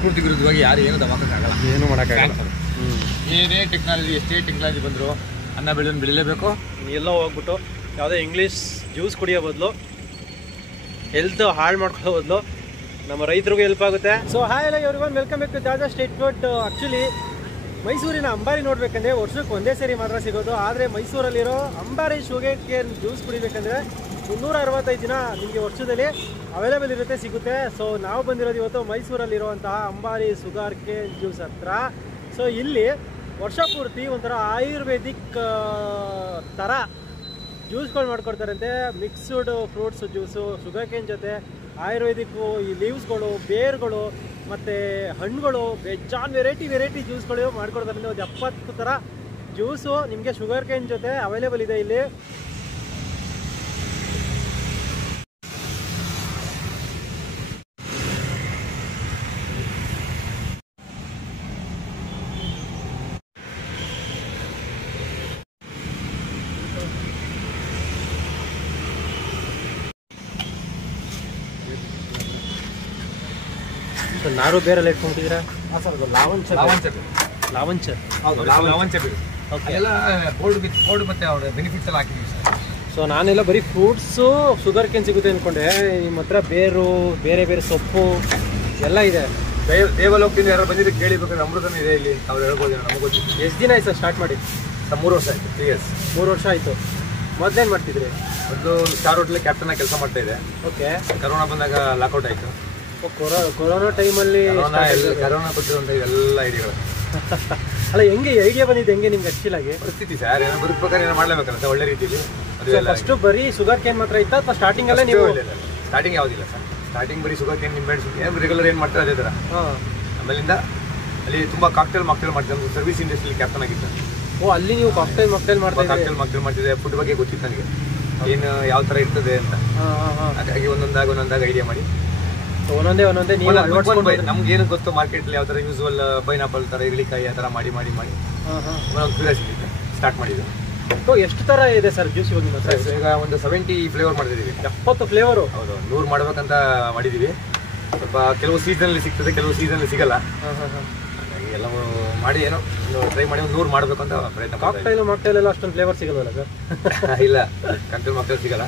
ಪ್ರಕೃತಿ ವಿರುದ್ಧವಾಗಿ ಯಾರು ಏನು ದಬಾಕಕ್ಕಾಗಲ್ಲ, ಏನು ಮಾಡೋಕ್ಕಾಗಲ್ಲ. ಏನೇ ಟೆಕ್ನಾಲಜಿ, ಎಷ್ಟೇ ಟೆಕ್ನಾಲಜಿ ಬಂದರೂ ಅನ್ನ ಬೆಳೆಯನ್ನು ಬೆಳಿಲೇಬೇಕು. ಎಲ್ಲೋ ಹೋಗ್ಬಿಟ್ಟು ಯಾವುದೇ ಇಂಗ್ಲೀಷ್ ಜ್ಯೂಸ್ ಕುಡಿಯೋ ಬದಲು, ಹೆಲ್ತ್ ಹಾಳು ಮಾಡ್ಕೊಳ್ಳೋ ಬದಲು ನಮ್ಮ ರೈತರಿಗೂ ಹೆಲ್ಪ್ ಆಗುತ್ತೆ. ಸೊ ಹಾಯ್ ಎಲ್ಲ everyone, welcome back to Jaja street food. Actually ಮೈಸೂರಿನ ಅಂಬಾರಿ ನೋಡಬೇಕಂದ್ರೆ ವರ್ಷಕ್ಕೆ ಒಂದೇ ಸರಿ ಮಾತ್ರ ಸಿಗೋದು. ಆದರೆ ಮೈಸೂರಲ್ಲಿರೋ ಅಂಬಾರಿ ಶುಗರ್ ಕೇನ್ ಜ್ಯೂಸ್ ಕುಡಿಬೇಕಂದ್ರೆ 365 ದಿನ ನಿಮಗೆ ವರ್ಷದಲ್ಲಿ ಅವೈಲೇಬಲ್ ಇರುತ್ತೆ, ಸಿಗುತ್ತೆ. ಸೊ ನಾವು ಬಂದಿರೋದು ಇವತ್ತು ಮೈಸೂರಲ್ಲಿರುವಂತಹ ಅಂಬಾರಿ ಶುಗರ್ ಕೇನ್ ಜ್ಯೂಸ್ ಹತ್ರ. ಸೊ ಇಲ್ಲಿ ವರ್ಷ ಪೂರ್ತಿ ಒಂಥರ ಆಯುರ್ವೇದಿಕ್ ಥರ ಜ್ಯೂಸ್ಗಳು ಮಾಡ್ಕೊಡ್ತಾರಂತೆ. Mixed fruits juice, sugar cane ಜೊತೆ ಆಯುರ್ವೇದಿಕ್ಕು, ಈ ಲೀವ್ಸ್ಗಳು, ಬೇರ್ಗಳು ಮತ್ತು ಹಣ್ಣುಗಳು, ಬೇಜಾನ್ ವೆರೈಟಿ ಜ್ಯೂಸ್ಗಳು ಮಾಡ್ಕೊಡ್ತಾರಂತೆ. ಒಂದು 70 ಥರ ಜ್ಯೂಸು ನಿಮಗೆ ಶುಗರ್ ಕೇನ್ ಜೊತೆ ಅವೈಲೇಬಲ್ ಇದೆ ಇಲ್ಲಿ. ನಾರು ಬೇರೆಲ್ಲ ಇಟ್ಕೊಂಡಿದ್ದೀರಾ? ಹಾಂ ಸರ್, ಅದು ಲಾವಂಚ. ಹೌದು, ಲಾವಂಚ ಬೇರು. ಎಲ್ಲ ಬೋರ್ಡ್ ಮತ್ತೆ ಅವ್ರ ಬೆನಿಫಿಟ್ಸ್ ಎಲ್ಲ ಹಾಕಿದ್ದೀವಿ ಸರ್. ಸೊ ನಾನೆಲ್ಲ ಬರೀ ಫ್ರೂಟ್ಸು ಶುಗರ್ ಕೇನ್ ಸಿಗುತ್ತೆ ಅಂದ್ಕೊಂಡೆ. ನಿಮ್ಮ ಹತ್ರ ಬೇರು, ಬೇರೆ ಸೊಪ್ಪು ಎಲ್ಲ ಇದೆ. ದೇವಲೋಕದಿಂದ ಯಾರು ಬಂದಿದ್ದು ಕೇಳಿಬೇಕಾದ್ರೆ ಅಮೃತನೂ ಇದೆ ಇಲ್ಲಿ, ಅವ್ರು ಹೇಳ್ಬೋದು, ನಮಗೆ ಗೊತ್ತಿತ್ತು. ಎಷ್ಟು ದಿನ ಆಯ್ತು ಸರ್ ಸ್ಟಾರ್ಟ್ ಮಾಡಿ? 3 ವರ್ಷ ಆಯಿತು. 3 years. 3 ವರ್ಷ ಆಯಿತು. ಮೊದಲೇನು ಮಾಡ್ತಿದ್ರಿ? ಒಂದು ಸ್ಟಾರ್ ಹೋಟ್ಲಲ್ಲಿ ಕ್ಯಾಪ್ಟನ್ ಆಗಿ ಕೆಲಸ ಮಾಡ್ತಾ ಇದೆ. ಓಕೆ. ಕರೋನಾ ಬಂದಾಗ ಲಾಕೌಟ್ ಆಯಿತು. ಕೊರೋನಾ ಟೈಮಲ್ಲಿ ಕರೋನಾ ಕೊಟ್ಟಿರುವಂಥ ಇವೆಲ್ಲ ಐಡಿಯಾಗಳು. ಅಲ್ಲ, ಹೆಂಗೆ ಐಡಿಯಾ ಬಂದಿದ್ದು ಹೆಂಗೆ ನಿಮ್ಗೆ ಆ್ಯಕ್ಚುಲ್ ಆಗಿ? ಪರಿಸ್ಥಿತಿ ಸರ್, ಏನೋ ಬದುಕಬೇಕಾದ್ರೆ ಏನೋ ಮಾಡಲೇಬೇಕಲ್ಲ ಸರ್, ಒಳ್ಳೆ ರೀತಿಯಲ್ಲಿ. ಫಸ್ಟು ಬರೀ ಶುಗರ್ ಕೇನ್ ಮಾತ್ರ ಇತ್ತಾ ಅಥವಾ ಸ್ಟಾರ್ಟಿಂಗಲ್ಲೇ ನೀವು? ಸ್ಟಾರ್ಟಿಂಗ್ ಯಾವುದಿಲ್ಲ ಸರ್, ಸ್ಟಾರ್ಟಿಂಗ್ ಬರೀ ಶುಗರ್ ಕೇನ್, ನಿಂಬೆ ಹಣ್ಣು, ಏನು ರೆಗ್ಯುಲರ್ ಏನು ಮಾಡ್ತಾರೆ ಅದೇ ಥರ. ಆಮೇಲಿಂದ ಅಲ್ಲಿ ತುಂಬ ಕಾಕ್ಟೇಲ್ ಮಾಡ್ತಾರೆ. ಸರ್ವಿಸ್ ಇಂಡಸ್ಟ್ರಿಯಲ್ಲಿ ಕ್ಯಾಪ್ಟನ್ ಆಗಿತ್ತು. ಓ, ಅಲ್ಲಿ ನೀವು ಕಾಕ್ಟೇಲ್ ಮಾಡ್ತಿದ್ದೆ. ಫುಡ್ ಬಗ್ಗೆ ಗೊತ್ತಿತ್ತು ನನಗೆ, ಏನು ಯಾವ ಥರ ಇರ್ತದೆ ಅಂತ. ಹಾಗಾಗಿ ಒಂದೊಂದಾಗ ಐಡಿಯಾ ಮಾಡಿ ಒಂದೊಂದೇ ನೀವು ನಮ್ಗೆ ಏನು ಗೊತ್ತು ಮಾರ್ಕೆಟಲ್ಲಿ ಯಾವ ಥರ ಯೂಸ್ವಲ್ ಪೈನಾಪಲ್ ಥರ, ಇರಳಿಕಾಯಿ ಆ ಥರ ಮಾಡಿ ಕ್ಯೂರಿಯಾಸಿಟಿ ಸ್ಟಾರ್ಟ್ ಮಾಡಿದ್ದು. ಎಷ್ಟು ಥರ ಇದೆ ಸರ್ ಜ್ಯೂಸ್ ಇವಾಗ ನಿಮ್ಮ ಹತ್ರ? ಈಗ ಒಂದು 70 ಫ್ಲೇವರ್ ಮಾಡಿದ್ದೀವಿ. 70 ಫ್ಲೇವರು? ಹೌದು, 100 ಮಾಡ್ಬೇಕಂತ ಮಾಡಿದ್ದೀವಿ. ಸ್ವಲ್ಪ ಕೆಲವು ಸೀಸನಲ್ಲಿ ಸಿಗ್ತದೆ, ಕೆಲವು ಸೀಸನಲ್ಲಿ ಸಿಗಲ್ಲ. ಹಾಗಾಗಿ ಎಲ್ಲ ಮಾಡಿ ಏನೋ ಟ್ರೈ ಮಾಡಿ 100 ಮಾಡಬೇಕು ಅಂತ ಪ್ರಯತ್ನ. ಕಾಕ್ಟೈಲ್ ಎಲ್ಲ ಅಷ್ಟೊಂದು ಫ್ಲೇವರ್ ಸಿಗಲ್ವಲ್ಲ ಸರ್? ಇಲ್ಲ, ಕಾಕ್ಟೈಲ್ ಸಿಗಲ್ಲ.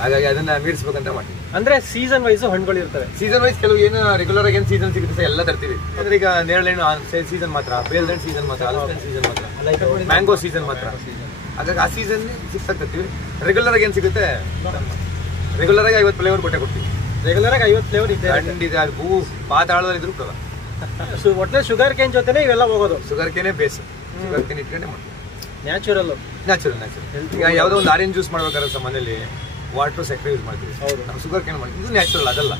ಹಾಗಾಗಿ ಅದನ್ನ ಮೀರಿಸ್ಬೇಕಂತ ಮಾಡ್ತೀವಿ. ಅಂದ್ರೆ ಸೀಸನ್ ವೈಸ್ ಹಣ್ಣುಗಳು ಇರ್ತವೆ. ಸೀಸನ್ ವೈಸ್ ಕೆಲವು ಏನು ರೆಗ್ಯುಲರ್ ಆಗಿ ಏನು ಸೀಸನ್ ಸಿಗುತ್ತೆ ಎಲ್ಲ ತರ್ತೀವಿ. ಅಂದ್ರೆ ಈಗ ನೇರಳೆಹಣ್ಣು ಸೀಸನ್ ಮಾತ್ರ, ಬೇಲ್ದಣ್ಣು ಸೀಸನ್ ಮಾತ್ರ, ಹಲಸಿನ ಸೀಸನ್ ಮಾತ್ರ, ಮ್ಯಾಂಗೋ ಸೀಸನ್ ಮಾತ್ರ. ಹಾಗಾಗಿ ಆ ಸೀಸನ್ ಸಿಕ್ಸ್ ತರ್ತೀವಿ. ರೆಗ್ಯುಲರ್ ಆಗಿ ಏನು ಸಿಗುತ್ತೆ, ರೆಗ್ಯುಲರ್ ಆಗಿ 50 ಫ್ಲೇವರ್ ಕೊಡ್ತೀವಿ. ರೆಗ್ಯುಲರ್ ಆಗಿ 50 ಫ್ಲೇವರ್ ಇದೆ. ಖಂಡಿತ ಅದು ಭೂ ಪಾತಾಳದಲ್ಲಿ ಇದ್ರು ಕೂಡ ಒಟ್ಟೆ ಶುಗರ್ ಕೇನ್ ಜೊತೆನೆ ಇವೆಲ್ಲ ಹೋಗೋದು. ಶುಗರ್ ಕೇನೇ ಬೇಸ್, ಶುಗರ್ ಕೇನ್ ಇಟ್ಕೊಂಡೆ ಮಾಡ್ತೀವಿ. ನ್ಯಾಚುರಲ್. ಈಗ ಯಾವುದೋ ಒಂದು ಆರೆಂಜ್ ಜ್ಯೂಸ್ ಮಾಡ್ಬೇಕಾದ್ರೆ ಸಹ ಮನೇಲಿ ವಾಟರ್ ಸಕ್ಕರೆ ಯೂಸ್ ಮಾಡ್ತೀವಿ. ಹೌದು, ನಾವು ಶುಗರ್ ಕೇನ್ ಮಾಡ್ತೀವಿ. ಇದು ನ್ಯಾಚುರಲ್, ಅದಲ್ಲ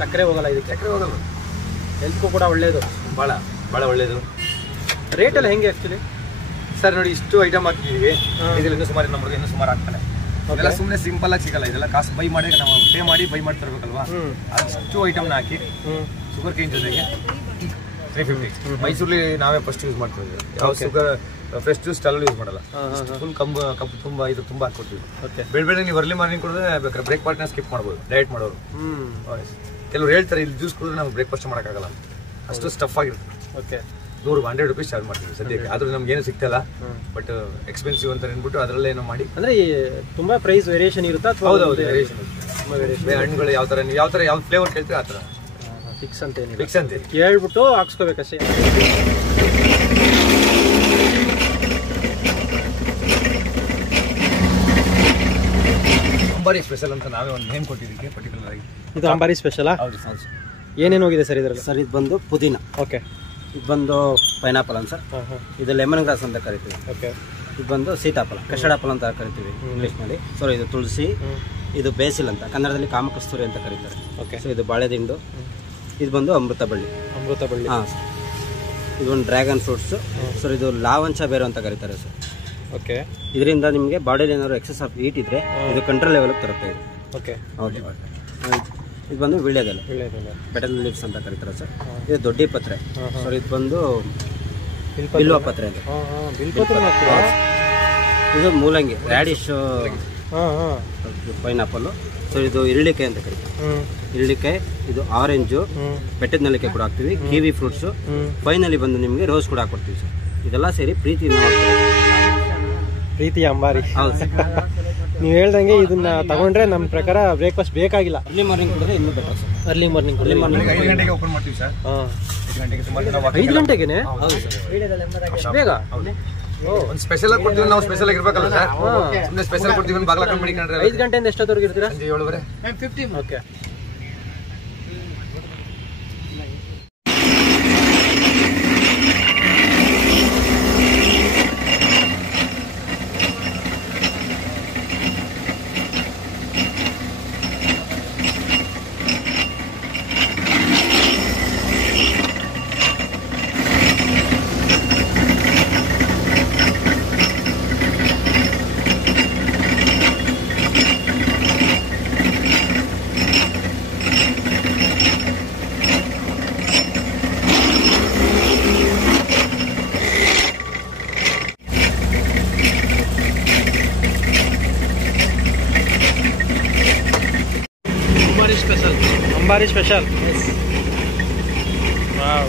ಸಕ್ಕರೆ ಹೋಗಲ್ಲ. ಇದಕ್ಕೆ ಸಕ್ಕರೆ ಹೋಗಲ್ಲ. ಹೆಲ್ತ್ಗೂ ಕೂಡ ಒಳ್ಳೇದು, ಭಾಳ ಒಳ್ಳೇದು. ರೇಟ್ ಎಲ್ಲ ಹೆಂಗೆ ಆ್ಯಕ್ಚುಲಿ ಸರ್? ನೋಡಿ, ಇಷ್ಟು ಐಟಮ್ ಹಾಕ್ತಿದ್ದೀವಿ. ಇದರಲ್ಲಿ ಇನ್ನೂ ಸುಮಾರು ಆಗ್ತಾನೆ. ಇದೆಲ್ಲ ಸುಮ್ಮನೆ ಸಿಂಪಲ್ ಆಗಿ ಸಿಗಲ್ಲ. ಇದೆಲ್ಲ ಕಾಸು ಬೈ ಮಾಡಿ, ನಾವು ಪೇ ಮಾಡಿ ಬೈ ಮಾಡಿ ತರಬೇಕಲ್ವಾ. ಅಷ್ಟು ಐಟಮ್ನ ಹಾಕಿ ಶುಗರ್ ಕೇನ್ ಜೊತೆಗೆ 350. ಮೈಸೂರಲ್ಲಿ ನಾವೇ ಫಸ್ಟ್ ಯೂಸ್ ಮಾಡ್ತೀವಿ. ಯಾವ ಶುಗರ್ ಫ್ರೆಶ್ ಜ್ಯೂಸ್ ಸ್ಟೈಲಲ್ಲಿ ಯೂಸ್ ಮಾಡಲ್ಲ. ಫುಲ್ ಕಪ್ಪು ತುಂಬ ಹಾಕ್ಕೊಡ್ತೀವಿ. ಬೆಳಗ್ಗೆ ನೀವು ಅರ್ಲಿ ಮಾರ್ನಿಂಗ್ ಕುಡಿದ್ರೆ ಬೇಕಾದ್ರೆ ಬ್ರೇಕ್ಫಾಸ್ಟ್ನ ಸ್ಕಿಪ್ ಮಾಡ್ಬೋದು, ಡಯಟ್ ಮಾಡೋರು. ಕೆಲವ್ರು ಹೇಳ್ತಾರೆ ಇಲ್ಲಿ ಜ್ಯೂಸ್ ಕುಡಿದ್ರೆ ನಾವು ಬ್ರೇಕ್ಫಾಸ್ಟ್ ಮಾಡೋಕ್ಕಾಗಲ್ಲ, ಅಷ್ಟು ಸ್ಟಫ್ ಆಗಿರುತ್ತೆ. ಓಕೆ. 100 ರೂಪೀಸ್ ಚಾರ್ಜ್ ಮಾಡ್ತೀವಿ ಸದ್ಯಕ್ಕೆ. ಆದ್ರೂ ನಮ್ಗೆ ಏನು ಸಿಗ್ತಲ್ಲ, ಬಟ್ ಎಕ್ಸ್ಪೆನ್ಸಿವ್ ಅಂತ ಅಂದ್ಬಿಟ್ಟು ಅದರಲ್ಲೇ ಏನೋ ಮಾಡಿ. ಅಂದ್ರೆ ತುಂಬಾ ಪ್ರೈಸ್ ವೇರಿಯೇಷನ್ ಇರುತ್ತಾ? ಹೌದು, ವೇರಿಯೇಷನ್. ಹಣ್ಣುಗಳು ಯಾವ ಥರ, ನೀವು ಯಾವ ಫ್ಲೇವರ್ ಕೇಳ್ತೀವಿ ಆ ಥರ. ಫಿಕ್ಸ್ ಅಂತ ಏನಿಲ್ಲ, ಫಿಕ್ಸ್ ಅಂತ ಹೇಳ್ಬಿಟ್ಟು ಹಾಕ್ಸ್ಕೋಬೇಕಷ್ಟೇ. ಅಂಬಾರಿ ಸ್ಪೆಷಲ್ ಅಂತ ನಾವೇ ಒಂದು ನೇಮ್ ಕೊಟ್ಟಿದ್ದೀವಿ ಪರ್ಟಿಕ್ಯುಲರ್ ಆಗಿ. ಇದು ಅಂಬಾರಿ ಸ್ಪೆಷಲಾ? ಹೌದು ಸರ್. ಏನೇನು ಹೋಗಿದೆ ಸರ್ ಇದರಲ್ಲಿ? ಸರ್, ಇದು ಬಂದು ಪುದೀನ. ಓಕೆ. ಇದು ಬಂದು ಪೈನಾಪಲ್ ಅಂತ ಸರ್. ಇದು ಲೆಮನ್ ಗ್ರಾಸ್ ಅಂತ ಕರಿತೀವಿ. ಓಕೆ. ಇದು ಬಂದು ಸೀತಾಫಲ, ಕಷಡಾಫಲ ಅಂತ ಕರಿತೀವಿ ಇಂಗ್ಲೀಷ್ನಲ್ಲಿ. ಸೊ ಇದು ತುಳಸಿ, ಇದು ಬೇಸಿಲ್ ಅಂತ, ಕನ್ನಡದಲ್ಲಿ ಕಾಮಕಸ್ತೂರಿ ಅಂತ ಕರೀತಾರೆ. ಓಕೆ. ಸೊ ಇದು ಬಾಳೆದಿಂಡು, ಇದು ಬಂದು ಅಮೃತ ಬಳ್ಳಿ. ಹಾಂ ಸರ್. ಇದು ಒಂದು ಡ್ರ್ಯಾಗನ್ ಫ್ರೂಟ್ಸು. ಸರ್ ಇದು ಲಾವಂಚ ಬೇರು ಅಂತ ಕರೀತಾರೆ ಸರ್. ಓಕೆ. ಇದರಿಂದ ನಿಮಗೆ ಬಾಡಿಯಲ್ಲಿ ಏನಾದ್ರು ಎಕ್ಸೆಸ್ ಆಫ್ ಹೀಟ್ ಇದ್ರೆ ಇದು ಕಂಟ್ರೋಲ್ ಲೆವೆಲ್ಗೆ ತರುತ್ತೆ ಇದು. ಓಕೆ. ಹೌದು. ಇದು ಬಂದು ವೀಳ್ಯದೆಲೆ, ಬೆಟಲ್ ಲೀವ್ಸ್ ಅಂತ ಕರೀತಾರೆ ಸರ್. ಇದು ದೊಡ್ಡಿ ಪತ್ರೆ ಸರ್. ಇದು ಬಂದು ಬಿಲ್ವ ಪತ್ರೆ. ಇದು ಮೂಲಂಗಿ, ರ್ಯಾಡಿಶ್ ಪೈನಾಪಲ್ಲು. ಸೊ ಇದು ಇರಳಿಕಾಯಿ ಅಂತ ಕರೀತೀವಿ. ಇರಳಿಕಾಯಿ, ಇದು ಆರೆಂಜು, ಬೆಟ್ಟದ ನೆಲಕ್ಕೆ ಕೂಡ ಹಾಕ್ತೀವಿ, ಕಿವಿ ಫ್ರೂಟ್ಸು, ಫೈನಲಿ ಬಂದು ನಿಮಗೆ ರೋಸ್ ಕೂಡ ಹಾಕೊಡ್ತೀವಿ ಸರ್. ಇದೆಲ್ಲ ಸೇರಿ ಪ್ರೀತಿಯಿಂದ ಮಾಡ್ತೀವಿ. ಪ್ರೀತಿ ಅಂಬಾರಿ. ಹೌದು ಸರ್. ನೀವು ಹೇಳ್ದಂಗೆ ಇದನ್ನ ತಗೊಂಡ್ರೆ ನಮ್ಮ ಪ್ರಕಾರ ಬ್ರೇಕ್ಫಾಸ್ಟ್ ಬೇಕಾಗಿಲ್ಲ. ಅರ್ಲಿ ಮಾರ್ನಿಂಗ್ ಕುಡಿದ್ರೆ ಇನ್ನೂ ಬೆಟರ್ ಸರ್. ಅರ್ಲಿ ಮಾರ್ನಿಂಗ್ 5 ಗಂಟೆಗೆ ಓಪನ್ ಮಾಡ್ತೀವಿ ಸರ್. 5 ಗಂಟೆಗೆ ಸುಮಾರು ಜನ 5 ಗಂಟೆಗೆನೆ? ಹೌದು ಸರ್. ಬೇಗ? ಒಂದು ಸ್ಪೆಷಲ್ ಆಗಿ ಕೊಡ್ತೀವಿ. ನಾವು ಸ್ಪೆಷಲ್ ಆಗಿ ಇರ್ಬೇಕಲ್ಲ ಸರ್, ಸುಮ್ಮನೆ ಸ್ಪೆಷಲ್ ಕೊಡ್ತೀವಿ ಅಂತ ಬಾಗ್ಲ ಕಂಪನಿ ಕಂಡ್ರೆ. 5 ಗಂಟೆಯಿಂದ ಎಷ್ಟೊತ್ತವರೆಗೆ ಇರ್ತೀರಾ? ಸಂಜೆ 7:30. ಓಕೆ. अंबारी स्पेशल. वाव.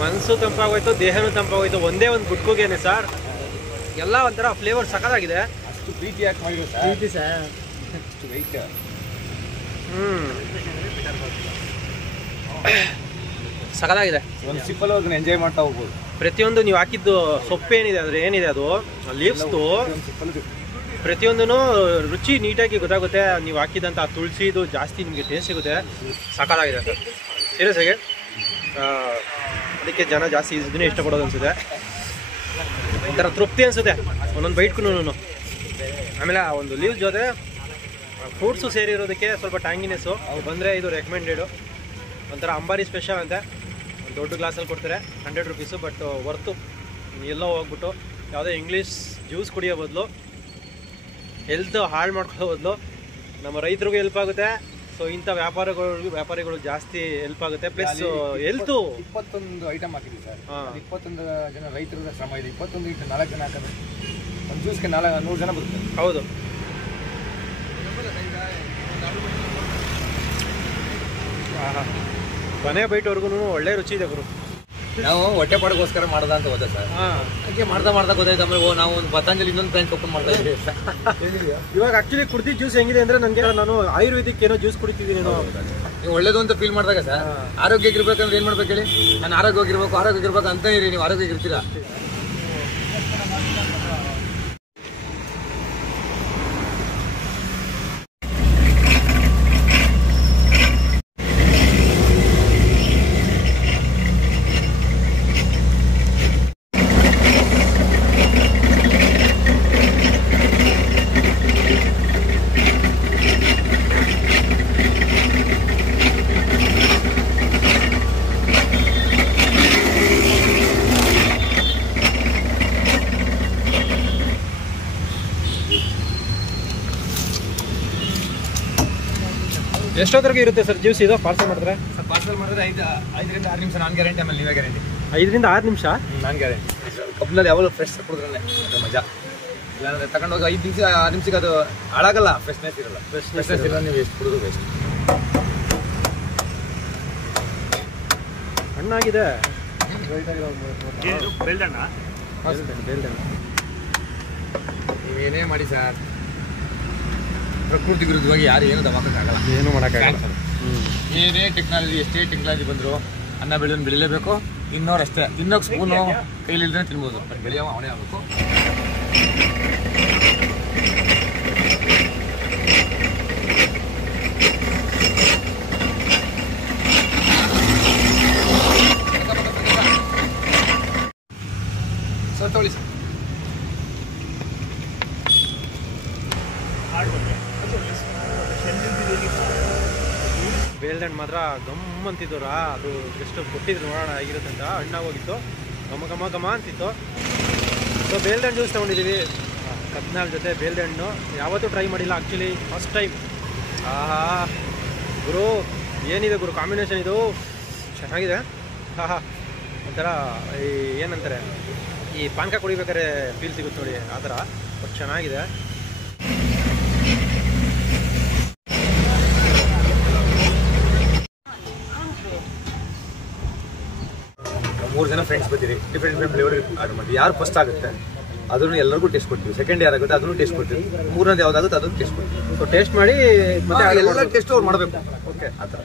ಮನಸ್ಸು ತಂಪಾಗೋಯ್ತು, ದೇಹನೂ ತಂಪಾಗೋಯ್ತು. ಒಂದೇ ಒಂದು ಗುಟ್ಕೋಗೇನೆ ಸರ್, ಎಲ್ಲ ಒಂಥರ ಫ್ಲೇವರ್ ಸಖತ್ತಾಗಿದೆ. ಅಷ್ಟು ಪ್ರೀತಿ ಯಾಕೆ ಮಾಡಿದ್ರು ಸರ್? ಪ್ರೀತಿ ಸರ್. ಅಷ್ಟು ವೆಯ್ಟ್. ಸಖತ್ತಾಗಿದೆ. ಒಂದು ಸಿಪ್ಪಲ್ಲಿ ಅದನ್ನ ಎಂಜಾಯ್ ಮಾಡ್ತಾ ಹೋಗ್ಬೋದು. ಪ್ರತಿಯೊಂದು ನೀವು ಹಾಕಿದ್ದು ಸೊಪ್ಪೇನಿದೆ ಅದ್ರ ಏನಿದೆ ಅದು ಲೀವ್ಸ್ದು ಪ್ರತಿಯೊಂದೂ ರುಚಿ ನೀಟಾಗಿ ಗೊತ್ತಾಗುತ್ತೆ. ನೀವು ಹಾಕಿದಂಥ ತುಳಸಿದು ಜಾಸ್ತಿ ನಿಮಗೆ ಟೇಸ್ಟ್ ಸಿಗುತ್ತೆ. ಸಖತ್ತಾಗಿದೆ ಸರ್, ಸೀರಿಯಸ್ ಆಗಿ. ಅದಕ್ಕೆ ಜನ ಜಾಸ್ತಿ ಇದನ್ನೇ ಇಷ್ಟಪಡೋದು ಅನಿಸುತ್ತೆ. ಒಂಥರ ತೃಪ್ತಿ ಅನಿಸುತ್ತೆ ಒಂದೊಂದು ಬೈಟ್ಗೂ. ಆಮೇಲೆ ಆ ಒಂದು ಲೀವ್ ಜೊತೆ ಫ್ರೂಟ್ಸು ಸೇರಿರೋದಕ್ಕೆ ಸ್ವಲ್ಪ ಟ್ಯಾಂಗಿನೆಸ್ಸು ಬಂದರೆ ಇದು ರೆಕಮೆಂಡೆಡು. ಒಂಥರ ಅಂಬಾರಿ ಸ್ಪೆಷಲ್ ಅಂತೆ. ಒಂದು ದೊಡ್ಡ ಗ್ಲಾಸಲ್ಲಿ ಕೊಡ್ತಾರೆ, 100 ರೂಪೀಸು. ಬಟ್ ವರ್ತು. ಎಲ್ಲೋ ಹೋಗ್ಬಿಟ್ಟು ಯಾವುದೋ ಇಂಗ್ಲೀಷ್ ಜ್ಯೂಸ್ ಕುಡಿಯೋ ಬದಲು, ಹೆಲ್ತ್ ಹಾಳು ಮಾಡ್ಕೊಳ್ಳೋ ಬದಲು ನಮ್ಮ ರೈತರಿಗೂ ಹೆಲ್ಪ್ ಆಗುತ್ತೆ. ಸೊ ಇಂಥ ವ್ಯಾಪಾರಿಗಳು ಜಾಸ್ತಿ ಹೆಲ್ಪ್ ಆಗುತ್ತೆ. ಪ್ಲಸ್ ಹೆಲ್ತು 21 ಐಟಮ್ ಹಾಕಿದ್ದೀವಿ ಸರ್. 21 ಜನ ರೈತರ ಶ್ರಮ ಇದೆ. 21 ಇಂಟು 4 ಜನ ಹಾಕಿದ್ರೆ ಒಂದು ಜ್ಯೂಸ್ಗೆ 100 ಜನ ಬರುತ್ತೆ. ಹೌದು. ಕೊನೆ ಬೈಟ್ವರೆಗೂ ಒಳ್ಳೆ ರುಚಿ ಇದೆ ಗುರು. ನಾವು ಹೊಟ್ಟೆ ಪಾಡಿಗೋಸ್ಕರ ಮಾಡ್ದ ಅಂತ ಹೋದ ಸರ್. ಹಾಗೆ ಮಾಡ್ತಾ ಗೊತ್ತಾಯ್ತು. ಆಮೇಲೆ ನಾವು ಒಂದು ಪತಂಜಲಿ ಇನ್ನೊಂದು ಬ್ರಾಂಚ್ ಓಪನ್ ಮಾಡ್ತಾ ಇದ್ದೀವಿ. ಇವಾಗ ಆಕ್ಚುಲಿ ಕುಡ್ದಿದ್ದ ಜ್ಯೂಸ್ ಹೆಂಗಿದೆ ಅಂದ್ರೆ ನನಗೆ, ನಾನು ಆಯುರ್ವೇದಿಕ್ ಏನೋ ಜ್ಯೂಸ್ ಕುಡಿತಿದ್ದೀನಿ. ನೀವು ಒಳ್ಳೇದು ಅಂತ ಫೀಲ್ ಮಾಡಿದಾಗ ಸರ್, ಆರೋಗ್ಯವಾಗಿರ್ಬೇಕಂದ್ರೆ ಏನ್ ಮಾಡ್ಬೇಕು ಹೇಳಿ? ನಾನು ಆರೋಗ್ಯವಾಗಿರ್ಬೇಕು ಅಂತ ಇರಿ. ನೀವು ಆರೋಗ್ಯವಾಗಿರ್ತೀರಾ? ಎಷ್ಟೊತ್ತರೆಗೆ ಇರುತ್ತೆ ಸರ್ ಜ್ಯೂಸ್ ಇದು ಪಾರ್ಸಲ್ ಮಾಡಿದ್ರೆ? ಸರ್ ಪಾರ್ಸಲ್ ಮಾಡಿದ್ರೆ 5ರಿಂದ 6 ನಿಮಿಷ. ನಾನು ಗ್ಯಾರಂಟಿ. ಆಮೇಲೆ ನೀವೇ ಗ್ಯಾರಂಟಿ. 5ರಿಂದ 6 ನಿಮಿಷ ನಾನು ಗ್ಯಾರಂಟಿ. ಕಬ್ನಲ್ಲಿ ಯಾವಾಗಲೂ ಫ್ರೆಶ್ ಕುಡಿದ್ರೆ ಅದು ಮಜಾ. ಇಲ್ಲಾಂದ್ರೆ ತಗೊಂಡೋಗಿ 5 ನಿಮಿಷ 6 ನಿಮಿಷಕ್ಕೆ ಅದು ಹಾಳಾಗಲ್ಲ. ಫ್ರೆಶ್ನೆಸ್ ಇರಲ್ಲ. ಫ್ರೆಶ್ನೆಸ್ ಇರಲ್ಲ. ನೀವು ಎಷ್ಟು ಕುಡಿದ್ರು ವೇಸ್ಟ್. ಹಣ್ಣಾಗಿದೆ. ನೀವೇನೇ ಮಾಡಿ ಸರ್, ಪ್ರಕೃತಿ ವಿರುದ್ಧವಾಗಿ ಯಾರು ಏನು ದವಾಕಕ್ಕಾಗಲ್ಲ. ಏನು ಮಾಡೋಕ್ಕಾಗಲ್ಲ ಸರ್. ಏನೇ ಟೆಕ್ನಾಲಜಿ, ಎಷ್ಟೇ ಟೆಕ್ನಾಲಜಿ ಬಂದರೂ ಅನ್ನ ಬೆಳೆಯಲೇಬೇಕು. ತಿನ್ನೋರು ಅಷ್ಟೇ. ತಿನ್ನೋಕೆ ಸ್ಪೂನು ಕೈಲಿ ಇಲ್ದೇ ತಿನ್ಬೋದು. ಬಟ್ ಬೆಳೆಯವ ಅವನೇ ಆಗಬೇಕು. ಸರ್ ತಗೊಳ್ಳಿ ಸರ್. ಬೇಲ್ದಣ್ಣು ಮಾತ್ರ ಗಮ್ ಅಂತಿದ್ದವ್ರ. ಅದು ಎಷ್ಟು ಕೊಟ್ಟಿದ್ರು ನೋಡೋಣ ಆಗಿರುತ್ತೆ ಅಂತ. ಹಣ್ಣಾಗೋಗಿತ್ತು, ಘಮ ಅಂತಿತ್ತು. ಸೊ ಬೇಲ್ದಣ್ಣು ಜ್ಯೂಸ್ ತೊಗೊಂಡಿದ್ದೀವಿ. 14 ಜೊತೆ ಬೇಲ್ದಣ್ಣು. ಯಾವತ್ತೂ ಟ್ರೈ ಮಾಡಿಲ್ಲ ಆ್ಯಕ್ಚುಲಿ, ಫಸ್ಟ್ ಟೈಮ್. ಆಹಾ ಗುರು ಏನಿದೆ ಗುರು ಕಾಂಬಿನೇಷನ್ ಇದು ಚೆನ್ನಾಗಿದೆ. ಹಾಂ ಒಂಥರ ಈ ಏನಂತಾರೆ ಈ ಪಾನಕ ಕುಡಿಬೇಕಾದ್ರೆ ಫೀಲ್ ಸಿಗುತ್ತೆ ನೋಡಿ ಆ ಥರ ಚೆನ್ನಾಗಿದೆ. ಮೂರು ಜನ ಫ್ರೆಂಡ್ಸ್ ಬರ್ತೀರಿ, ಡಿಫ್ರೆಂಟ್ ಫ್ಲೇವರ್ ಆರ್ಡರ್ ಮಾಡ್ತೀವಿ. ಯಾರು ಫಸ್ಟ್ ಆಗುತ್ತೆ ಅದನ್ನು ಎಲ್ಲರಿಗೂ ಟೇಸ್ಟ್ ಕೊಡ್ತೀವಿ. ಸೆಕೆಂಡ್ ಯಾರಾಗುತ್ತೆ ಅದನ್ನು ಟೇಸ್ಟ್ ಕೊಡ್ತೀವಿ. ಮೂರನೇದು ಯಾವ್ದಾಗುತ್ತೆ ಅದನ್ನು ಟೇಸ್ಟ್ ಕೊಡ್ತೀವಿ. ಸೊ ಟೇಸ್ಟ್ ಮಾಡಿ ಮತ್ತೆ ಎಲ್ಲ ಟೇಸ್ಟ್ ಅವ್ರು ಮಾಡಬೇಕು. ಓಕೆ ಆ ಥರ.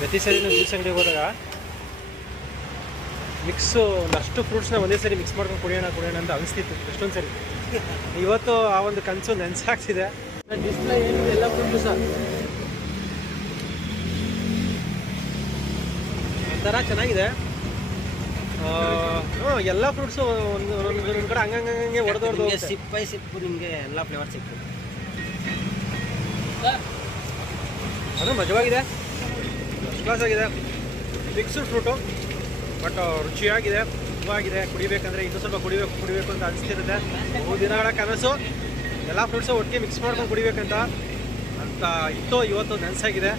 ಪ್ರತಿ ಸರಿ ನಾವು ಜ್ಯೂಸ್ ಅಂಗಡಿಗೆ ಹೋದಾಗ ಮಿಕ್ಸು ಒಂದಷ್ಟು ಫ್ರೂಟ್ಸ್ನ ಒಂದೇ ಸರಿ ಮಿಕ್ಸ್ ಮಾಡ್ಕೊಂಡು ಕುಡಿಯೋಣ ಅಂತ ಅನಿಸ್ತಿತ್ತು ಎಷ್ಟೊಂದು ಸರಿ. ಇವತ್ತು ಆ ಒಂದು ಕನಸು ನೆನ್ಸಾಗ್ತಿದೆ. ಡಿಸ್ಪ್ಲೇ ಏನಿದೆ ಎಲ್ಲ ಫ್ರೂಟ್ಸು ಸಹ ಒಂಥರ ಚೆನ್ನಾಗಿದೆ. ಎಲ್ಲ ಫ್ರೂಟ್ಸು ಒಂದೊಂದು ಕಡೆ ಹಂಗಂಗೆ ಹೊಡೆದೊಡ್ದು ಸಿಪ್ ಬೈ ಸಿಪ್ಪು ನಿಮಗೆ ಎಲ್ಲ ಫ್ಲೇವರ್ ಸಿಗ್ತದೆ. ಅದು ಮಜವಾಗಿದೆ, ಫಸ್ಟ್ ಕ್ಲಾಸ್ ಆಗಿದೆ. ಮಿಕ್ಸ್ಡ್ ಫ್ರೂಟು ಬಟ್ ರುಚಿಯಾಗಿದೆ, ತುಂಬಾಗಿದೆ. ಕುಡಿಬೇಕಂದ್ರೆ ಇನ್ನೂ ಸ್ವಲ್ಪ ಕುಡಿಬೇಕು ಅಂತ ಅನಿಸ್ತಿರುತ್ತೆ. ಬಹು ದಿನಗಳ ಕನಸು ಎಲ್ಲ ಫ್ರೂಟ್ಸು ಒಟ್ಟಿಗೆ ಮಿಕ್ಸ್ ಮಾಡ್ಕೊಂಡು ಕುಡಿಬೇಕಂತ ಇತ್ತು. ಇವತ್ತು ನೆನಸಾಗಿದೆ.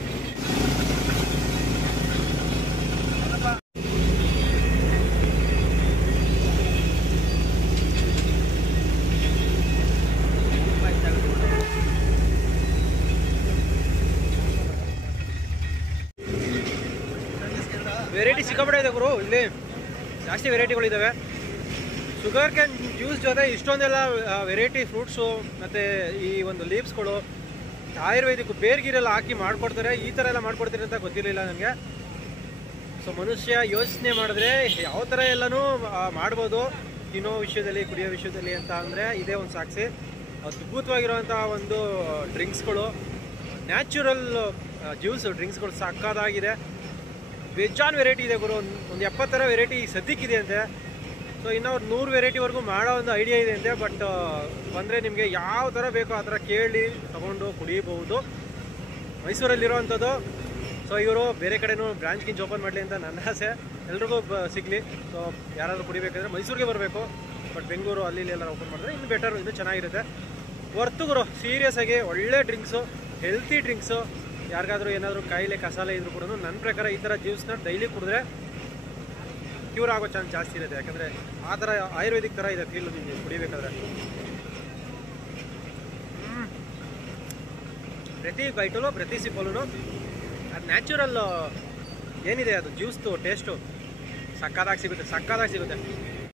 ವೆರೈಟಿ ಸಿಕ್ಕಾಪಟ್ಟೆ ಇದೆ ಗುರು. ಇಲ್ಲಿ ಜಾಸ್ತಿ ವೆರೈಟಿಗಳಿದ್ದಾವೆ. ಶುಗರ್ ಕ್ಯಾನ್ ಜ್ಯೂಸ್ ಜೊತೆ ಇಷ್ಟೊಂದೆಲ್ಲ ವೆರೈಟಿ ಫ್ರೂಟ್ಸು ಮತ್ತು ಈ ಒಂದು ಲೀವ್ಸ್ಗಳು ಆಯುರ್ವೇದಿಕ್ ಬೇರ್ಗಿರೆಲ್ಲ ಹಾಕಿ ಮಾಡಿಕೊಡ್ತಾರೆ. ಈ ಥರ ಎಲ್ಲ ಮಾಡಿಕೊಡ್ತಾರೆ ಅಂತ ಗೊತ್ತಿರಲಿಲ್ಲ ನನಗೆ. ಸೊ ಮನುಷ್ಯ ಯೋಚನೆ ಮಾಡಿದ್ರೆ ಯಾವ ಥರ ಎಲ್ಲನೂ ಮಾಡ್ಬೋದು ತಿನ್ನೋ ವಿಷಯದಲ್ಲಿ, ಕುಡಿಯೋ ವಿಷಯದಲ್ಲಿ ಅಂತ ಅಂದರೆ ಇದೇ ಒಂದು ಸಾಕ್ಷಿ. ಅದ್ಭುತವಾಗಿರುವಂಥ ಒಂದು ಡ್ರಿಂಕ್ಸ್ಗಳು, ನ್ಯಾಚುರಲ್ ಜ್ಯೂಸ್ ಡ್ರಿಂಕ್ಸ್ಗಳು ಸಕ್ಕತ್ತಾಗಿದೆ. ಬೇಜಾನ್ ವೆರೈಟಿ ಇದೆ ಗುರು. ಒಂದು 70 ಥರ ವೆರೈಟಿ ಸದ್ಯಕ್ಕಿದೆ ಅಂತೆ. ಸೊ ಇನ್ನೂ ಒಂದು 100 ವೆರೈಟಿವರೆಗೂ ಮಾಡೋ ಒಂದು ಐಡಿಯಾ ಇದೆ ಅಂತೆ. ಬಟ್ ಬಂದರೆ ನಿಮಗೆ ಯಾವ ಥರ ಬೇಕೋ ಆ ಥರ ಕೇಳಿ ತೊಗೊಂಡು ಕುಡಿಯಬಹುದು. ಮೈಸೂರಲ್ಲಿರೋವಂಥದ್ದು. ಸೊ ಇವರು ಬೇರೆ ಕಡೆನೂ ಬ್ರಾಂಚ್ ಗಿಂಚ್ ಓಪನ್ ಮಾಡಲಿ ಅಂತ ನನ್ನ ಆಸೆ. ಎಲ್ರಿಗೂ ಸಿಗಲಿ. ಸೊ ಯಾರಾದರೂ ಕುಡಿಬೇಕಂದ್ರೆ ಮೈಸೂರಿಗೆ ಬರಬೇಕು. ಬಟ್ ಬೆಂಗಳೂರು ಅಲ್ಲಿ ಎಲ್ಲ ಓಪನ್ ಮಾಡಿದ್ರೆ ಇನ್ನೂ ಬೆಟರ್, ಇನ್ನೂ ಚೆನ್ನಾಗಿರುತ್ತೆ. ವರ್ತು ಗುರು, ಸೀರಿಯಸ್ ಆಗಿ ಒಳ್ಳೆ ಡ್ರಿಂಕ್ಸು, ಹೆಲ್ತಿ ಡ್ರಿಂಕ್ಸು. ಯಾರಿಗಾದ್ರೂ ಏನಾದರೂ ಕಾಯಿಲೆ ಕಸಾಲೆ ಇದ್ರೂ ಕೂಡ ನನ್ನ ಪ್ರಕಾರ ಈ ಥರ ಜ್ಯೂಸ್ನ ಡೈಲಿ ಕುಡಿದ್ರೆ ಕ್ಯೂರ್ ಆಗೋ ಚಾನ್ಸ್ ಜಾಸ್ತಿ ಇರುತ್ತೆ. ಯಾಕಂದರೆ ಆ ಥರ ಆಯುರ್ವೇದಿಕ್ ಥರ ಇದೆ ಫೀಲ್ ನಿಮಗೆ ಕುಡಿಬೇಕಾದ್ರೆ. ಪ್ರತಿ ಬೈಟಲು ಪ್ರತಿ ಸಿಪ್ಪಲ್ಲೂ ಅದು ನ್ಯಾಚುರಲ್ ಏನಿದೆ ಅದು ಜ್ಯೂಸ್ದು ಟೇಸ್ಟು ಸಕ್ಕತ್ತಾಗಿ ಸಿಗುತ್ತೆ.